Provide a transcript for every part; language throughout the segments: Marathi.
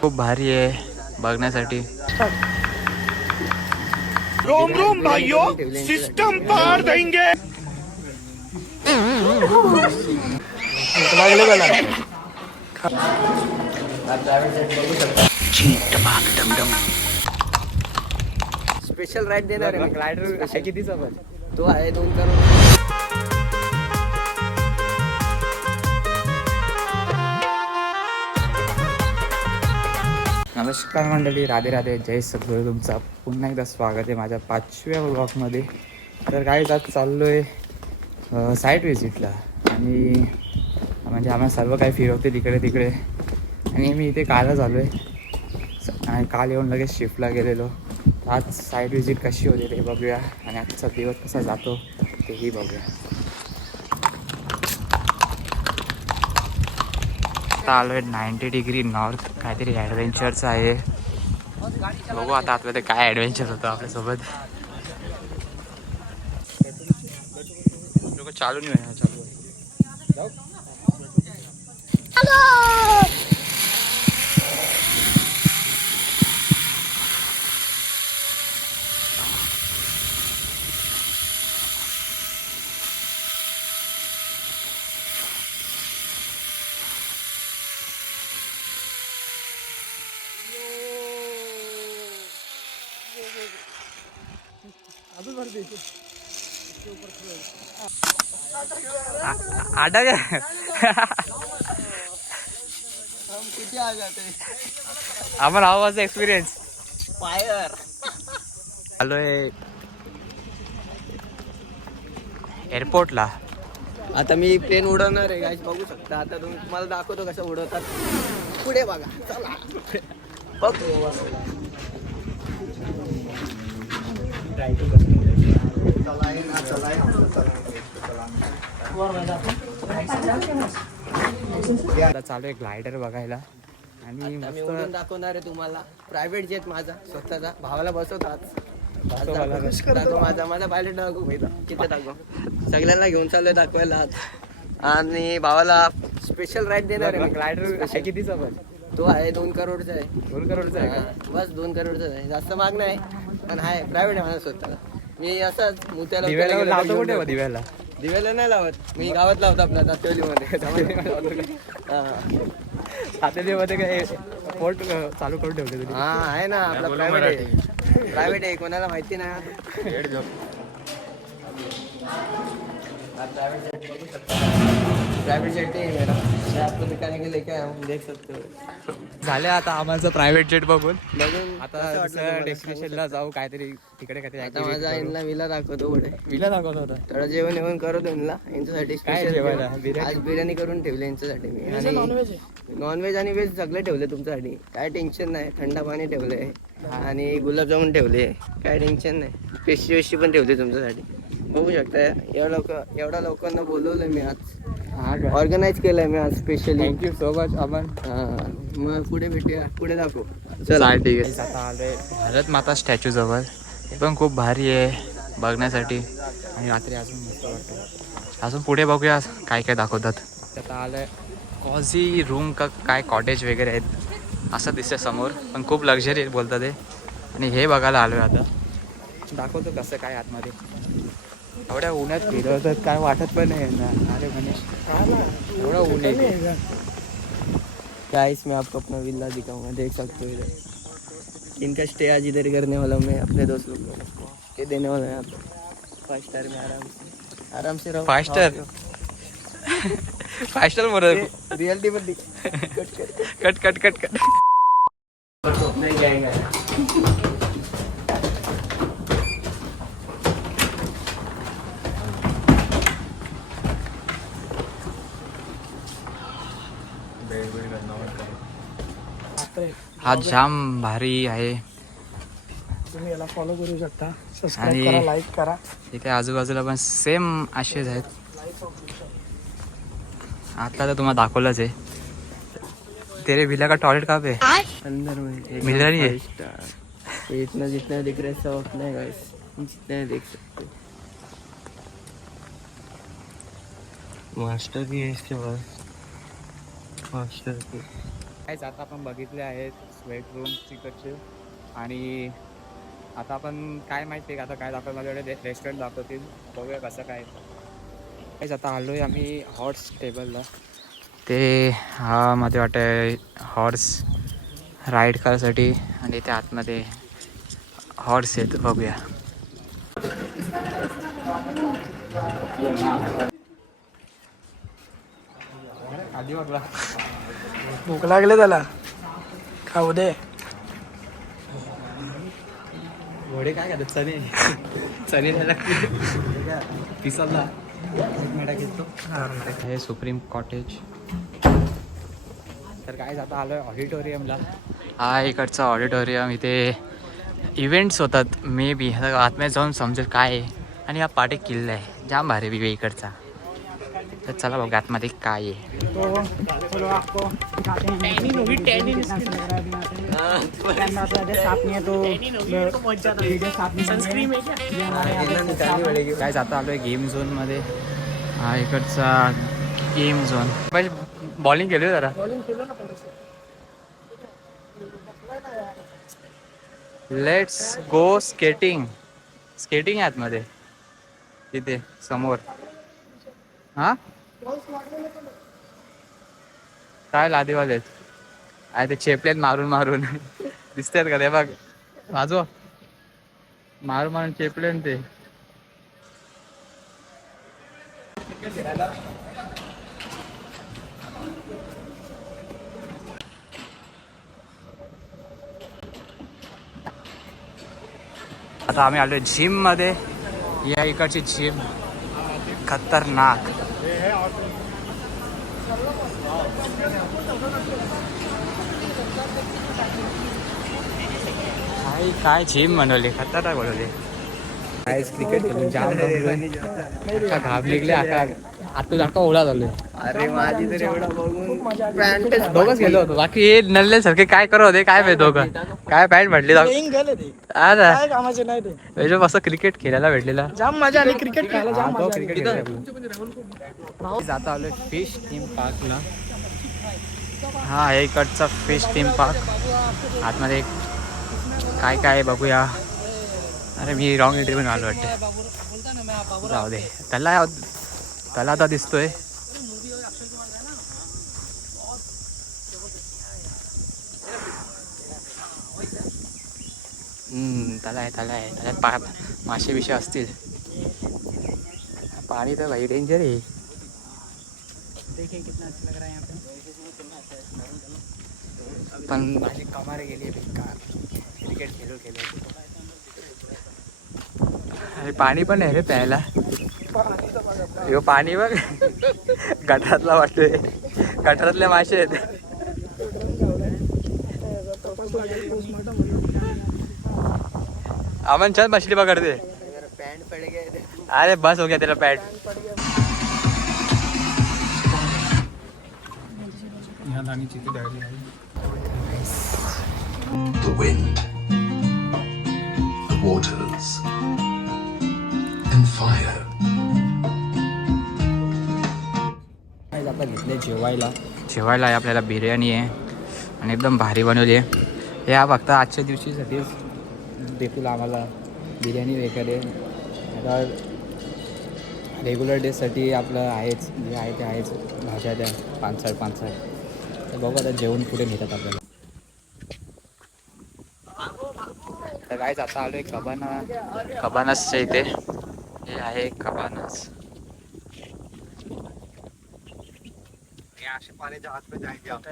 खूप भारी आहे बघण्यासाठी. रोम रोम भाइयों, सिस्टम पार देंगे. स्पेशल राईड देणार आहे. ग्लायडर कितीचा पण तो आहे 2 करोड. नमस्कार मंडळी, राधे राधे, जय सद्गुरू. तुमचा पुन्हा एकदा स्वागत आहे माझ्या 5व्या व्लॉगमध्ये. तर काय आज चाललो आहे साईट व्हिजिटला आणि म्हणजे आम्हाला सर्व काही फिरवते तिकडे आणि मी इथे कालच आलो आहे आणि काल येऊन लगेच शिफ्टला गेलेलो. आज साईट व्हिजिट कशी होते ते बघूया आणि आजचा दिवस कसा जातो तेही बघूया. आता आलो आहे 90 डिग्री नॉर्थ, काहीतरी ॲडव्हेंचरचं आहे. बघू आता आतमध्ये काय ॲडव्हेंचर होतं आपल्यासोबत. लोक चालू नाही आहे, चालू जाऊ. आडा क्या किती आ जाते आम्हाला आवाज एक्सपिरियन्स फायर. आलोय एअरपोर्टला. आता मी प्लेन उडवणार आहे गाईस, बघू शकता. आता तुम्हाला दाखवतो कसं उडवतात. पुढे बघा, चला बघ. आता चालू आहे ग्लायडर बघायला आणि मी उडून दाखवणार आहे तुम्हाला. प्रायव्हेट जेट माझा स्वतःचा. भावाला बसवतात. माझा पायलट दाखवू पहिला. किती दाखव, सगळ्यांना घेऊन चाललोय दाखवायला आज. आणि भावाला स्पेशल राईड देणार आहे. ग्लायडर कितीचा पण तो आहे 2 करोडचा आहे. 2 करोडचा आहे का? बस 2 करोडचा आहे. जास्त माग नाही पण आहे. प्रायव्हेट आहे माझा स्वतःला. मी असंच मुत्याला दिव्याला लावतो कुठे बा दिव्याला? दिव्याला नाही लावत मी, गावात लावतो आपल्या दातोलीमध्ये. सातेलीमध्ये काय पोर्ट चालू करून ठेवले तुम्ही? हा आहे ना, आपला प्रायव्हेट आहे. प्रायव्हेट आहे, कोणाला माहिती नाही. प्रायव्हेट जेट आहे मेरा. आपको दिखाने के लिए क्या हम देख सकते हो. झाले आता आम्हाला प्रायव्हेट जेट बघून. बघून आता दुसऱ्या डेस्टिनेशनला जाऊ, काहीतरी तिकडे काहीतरी आता माझा यांना विला दाखवतो पुढे. विला दाखवत होता. थोडं जेवण येऊन करतो यांना. यांच्यासाठी काय स्पेशल जेवायला? आज बिर्याणी करून ठेवली यांच्यासाठी मी. आणि नॉनव्हेज आणि व्हेज सगळे ठेवले तुमच्यासाठी. काय टेन्शन नाही. थंड पाणी ठेवले आणि गुलाबजामुन ठेवले. काय टेन्शन नाही. पेशी पण ठेवली तुमच्यासाठी. बघू शकता एवढ्या लोकांना बोलवलंय मी आज. ऑर्गनाईज केलंय मी आज specially. Thank you so much Aman. मग पुढे भेटूया. पुढे दाखव. चला ठीक आहे. आता आलोय भारत माता स्टॅच्यू जवळ. हे पण खूप भारी आहे बघण्यासाठी आणि रात्री अजून मस्त वाटतं. अजून पुढे बघूया काय काय दाखवतात. आता आलंय कॉझी रूम का काय कॉटेज वगैरे आहेत असं दिसतं समोर, पण खूप लक्झरी बोलतात ते. आणि हे बघायला आलोय आता. दाखवतो कसं काय आतमध्ये. एवढ्या उन्हात फिरव तर काय वाटत पण नाही ना. अरे मनीष एवढं ऊन आहे. गाइस मैं आपको अपना विला दिखाऊंगा. देख सकते हो इधर इनका स्टे आज इधर करने वाला हूँ मैं अपने दोस्त लोगों को. स्टे देने वाला है यहाँ पे 5 स्टार में. आराम से रहो. 5 स्टार 5 स्टार बोल रियलिटी मध्ये कट नहीं जाएगा. हा जाम भारी आहे. तुम्ही याला फॉलो करू शकता. आणि सबस्क्राईब करा, लाईक करा. इथे आजूबाजूला पण सेम असेच आहेत. आतला तर तुम्हाला दाखवलंच आहे. तेरे विला का टॉयलेट कहाँ पे? अंदर में मिल रहा नहीं है? 5 स्टार. ये इतना जितना दिख रहा है सब अपना है गाइस, जितना देख सकते हो। मास्टर भी है इसके पास, मास्टर की। काहीच आता आपण बघितले आहेत स्वेट रूम तिकडचे आणि आता आपण काय माहिती आहे का आता काय दाखवलं माझ्याकडे रेस्टॉरंट दाखवतील बघूया कसं काय काहीच आता आलो आहे आम्ही हॉर्स टेबलला ते हा मध्ये वाटतं हॉर्स राईड करायसाठी आणि त्या आतमध्ये हॉर्स आहेत बघूया आधी बघला भूक लागले त्याला खाऊ दे. घोडे काय करतात चणे चणे द्यायला पिसाला हे सुप्रीम कॉटेज. तर काय आता आलो आहे ऑडिटोरियमला. हा इकडचा ऑडिटोरियम इथे इव्हेंट्स होतात मे बी आतमध्ये जाऊन समजेल काय आहे. आणि हा पाठी किल्ला आहे जाम भारी बी इकडचा. तर चला बघ आतमध्ये काय आहे. काय जाता आलोय गेम झोन मध्ये. हा इकडचा गेम झोन बॉलिंग केली जरा. Let's go skating. स्केटिंग आहे आतमध्ये तिथे समोर. हा काय लादीवाले आहेत ते चेपलेत मारून मारून दिसतात का ते बघ वाजव मारून मारून चेपले ते. आता आम्ही आलोय जिम मध्ये. या इकडची जिम खतरनाक. काय जिम बनवली खतरनाक बनवली. काय क्रिकेट खेळून जाम अख्खा घाम निघले. आता अख्खा ओला झालोय. अरे माझी तर एवढा बघून पॅन्टच दोघंच गेलो होतो बाकी हे नल्ले सारखे काय करत होते काय माहिती दोघं काय पॅन्ट म्हटली कामाचे नाही ते. मस्त क्रिकेट खेळायला भेटलेला जाम मजा आली. क्रिकेट खेळायला जाम मजा आली. क्रिकेट जाता आलोय फिश थीम पार्कला. हा हे इकडचा फिश थीम पार्क. आतमध्ये काय काय बघूया. अरे मी रॉंग एंट्री पण आलो वाटतं. जाऊ दे त्याला त्याला आता दिसतोय. त्याला आहे त्याला मासे बिशे असतील. पाणी तर भाई डेंजर आहे. पण माझी कमारे गेली बेकार क्रिकेट खेळू. अरे पाणी पण आहे रे प्यायला. ह्यो पाणी बघ गटारातला वाटतोय. गटारातले मासे आहेत. अमन चल मछली पकडते. पॅन्ट पड गए. अरे बस हो गया तेरा pant. The wind, the waters, and fire. आता घेतले जेवायला आहे आपल्याला बिर्याणी आहे आणि एकदम भारी बनवली आहे. हे हा फक्त आजच्या दिवशीसाठीच देतील आम्हाला बिर्याणी वगैरे. आता रेग्युलर डेसाठी आपलं आहेच जे आहे ते आहेच भाज्या द्या 5-5 तर बघू आता जेवण कुठे नेतात आपल्याला. तर काय आता आलो आहे कबानासच्या इथे. हे आहे कबानास. पानी जहाज पे जाएंगे आप.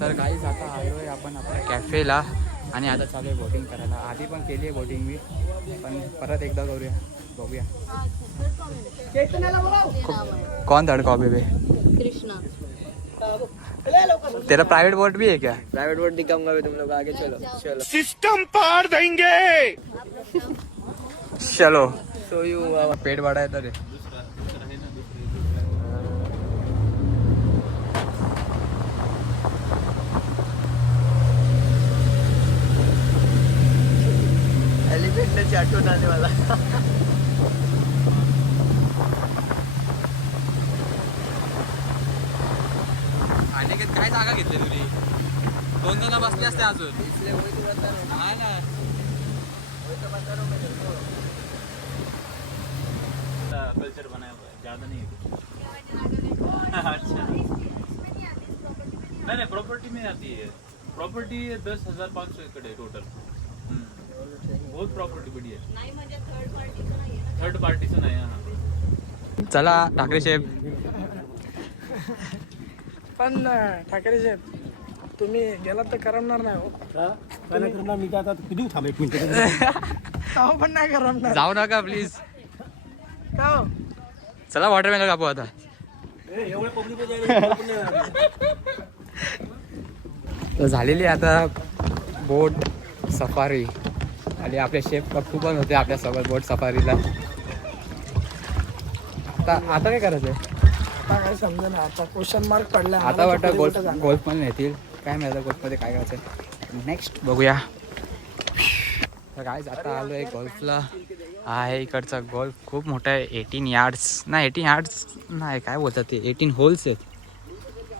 तर काहीच आता आलो आहे आपण आपल्या कॅफेला आणि आता चालू आहे बोटिंग करायला. आधी पण केली आहे बोटिंग मी पण परत एकदा करूया बघूया. कौन धड़का बेबे कृष्णा. तेरा प्राइवेट बोट भी है क्या? प्राइवेट बोट दिखाऊंगा मैं तुम लोग आगे. चलो सिस्टम पार देंगे. चलो सो यू पेट बड़ा है तर आठवण आली मला. आणि काय जागा घेतली तुझी? 2 जण बसले असते अजून. नाही ना कल्चर बनाया हुआ है, ज़्यादा नहीं है. अच्छा नहीं प्रॉपर्टी में आती है. प्रॉपर्टी 10,500 एकड़ है टोटल. बहुत प्रॉपर्टी बड़ी है. थर्ड पार्टीचं नाही. हाँ चला ठाकरे शेफ. पण ठाकरे साहेब तुम्ही गेलात तर करमणार नाही हो. मी काय आता किती थांब 1 मिनिट. काहो पण नाही करमणार. जाऊ नका प्लीज. का हो? चला वॉटरमेलन कापू आता. तर झालेली आता बोट सफारी आणि आपले शेफ पप्पू पण होते आपल्यासोबत बोट सफारीला. आता काय करायचं? आता काय समजा ना. आता क्वेश्चन मार्क पडला. आता वाटतं गोल्फ पण येतील. काय माहिती गोल्फमध्ये काय करायचं नेक्स्ट बघूया. तर काय आता आलो आहे गोल्फला. आहे इकडचा गोल्फ खूप मोठा आहे. 18 यार्ड्स नाही 18 यार्ड्स नाही काय बोलतात ते 18 होल्स आहेत.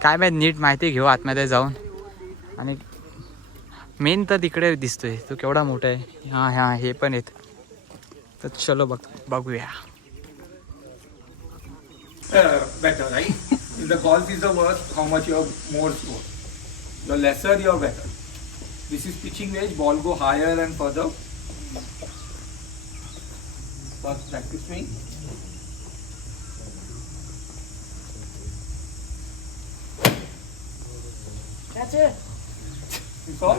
काय माहीत नीट माहिती घेऊ आतमध्ये जाऊन. आणि मेन तर तिकडे दिसतोय तो केवढा मोठा आहे. हां हे पण आहेत. तर चलो बघूया. Better, right? If the golf is the worst, how much you're more score. The lesser you're better. This is pitching wedge, ball go higher and further. First practice swing. That's it. You saw?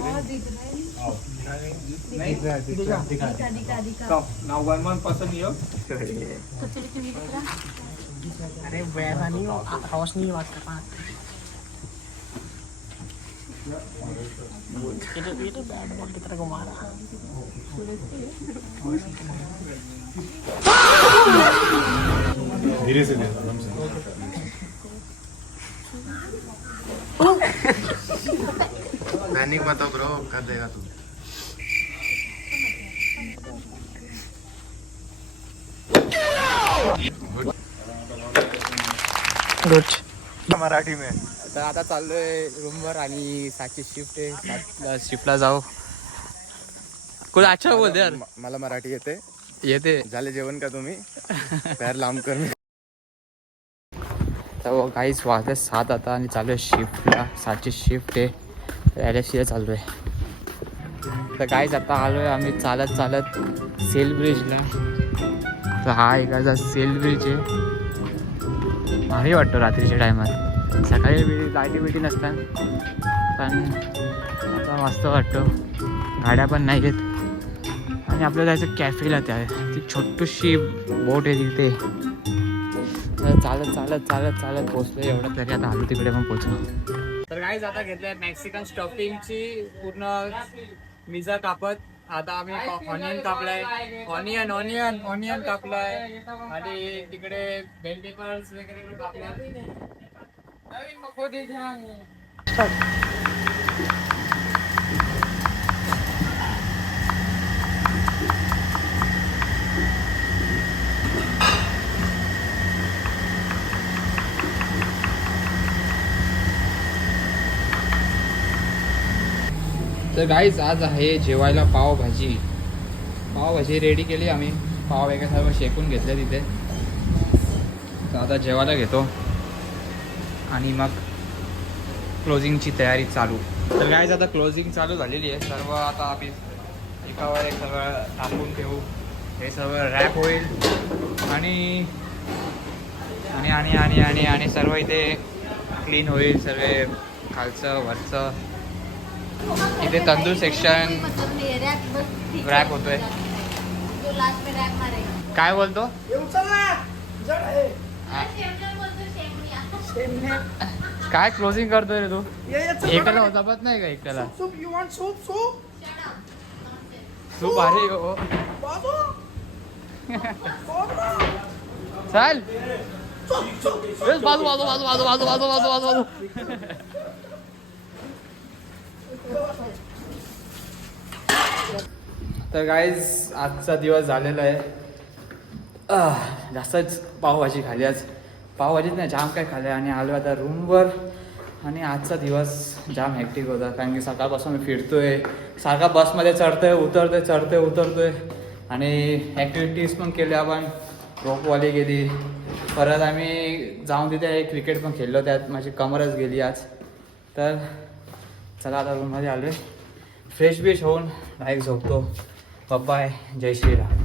Come. Now one person here. अरे वैरानी हाउस नहीं बात कर पात. ये बैट बॉल की तरह को मारा. धीरे से दे. पैनिक मत हो ब्रो, कर देगा तू. मराठी में. तर आता चाललोय रूमवर आणि 7ची शिफ्ट आहे. 7ला शिफ्टला जाऊ. कुठं अच्छा बोलते यार. मला मराठी येते. येते. झाले जेवण का तुम्ही? पैर लांब कर. तर काहीच वाजले 7 आता आणि चालू आहे शिफ्टला. 7ची शिफ्ट आहे. LFCला चालू आहे. तर काहीच आता आलो आहे आम्ही चालत सेल ब्रिजला. तर हा इकडचा सेल ब्रिज आहे. भारी वाटतो रात्रीच्या टायमात. सकाळी लाईटी बिटी नसतात पण आता मस्त वाटतो. गाड्या पण नाही घेत. आणि आपल्याला जायचं कॅफेला. ती छोटीशी बोट आहे तिथे. चालत पोचलो. एवढं तरी आता आलो तिकडे पण पोचलो. तर काहीच आता घेतलंय मॅक्सिकन स्टफिंगची पूर्ण मिजा कापत. आता आम्ही ऑनियन कापलाय. ऑनियन कापलाय आणि तिकडे बेल पेपर्स वगैरे कापलाय. तर गाईज आज आहे जेवायला पावभाजी रेडी केली आम्ही. पाव वगैरे सर्व शेकून घेतले तिथे. तर आता जेवायला घेतो आणि मग क्लोजिंगची तयारी चालू. तर गाईज आता क्लोजिंग चालू झालेली आहे. सर्व आता आम्ही एकावर एक सगळं टाकून ठेवू. हे सर्व रॅप होईल आणि आणि आणि आणि आणि आणि सर्व इथे क्लीन होईल. सर्व खालचं वरचं. इथे तंदूर सेक्शन रॅप होतोय. काय बोलतो? काय क्लोजिंग करतोय रे तू? एकट्याला जमत नाही का एकट्याला? सूप भारी हो. चल बाजू बाजू बाजू बाजू बाजू बाजू बाजू बाजू बाजू. तर गाईज आजचा दिवस झालेला आहे. जास्तच पावभाजी खाली आज. पावभाजीत नाही जाम काय खाल्लं आणि आलो आता रूमवर. आणि आजचा दिवस जाम हॅक्टिक होता कारण की सकाळपासून मी फिरतोय, सारखा बसमध्ये चढतोय उतरतोय आणि ॲक्टिव्हिटीज पण केल्या आपण. रोपवाली गेली, परत आम्ही जाऊन तिथे क्रिकेट पण खेळलो, त्यात माझी कमरच गेली आज. तर चला आता रूममध्ये आलो आहे, फ्रेश बिश होऊन डायरेक्ट झोपतो. बाय, जय श्रीराम.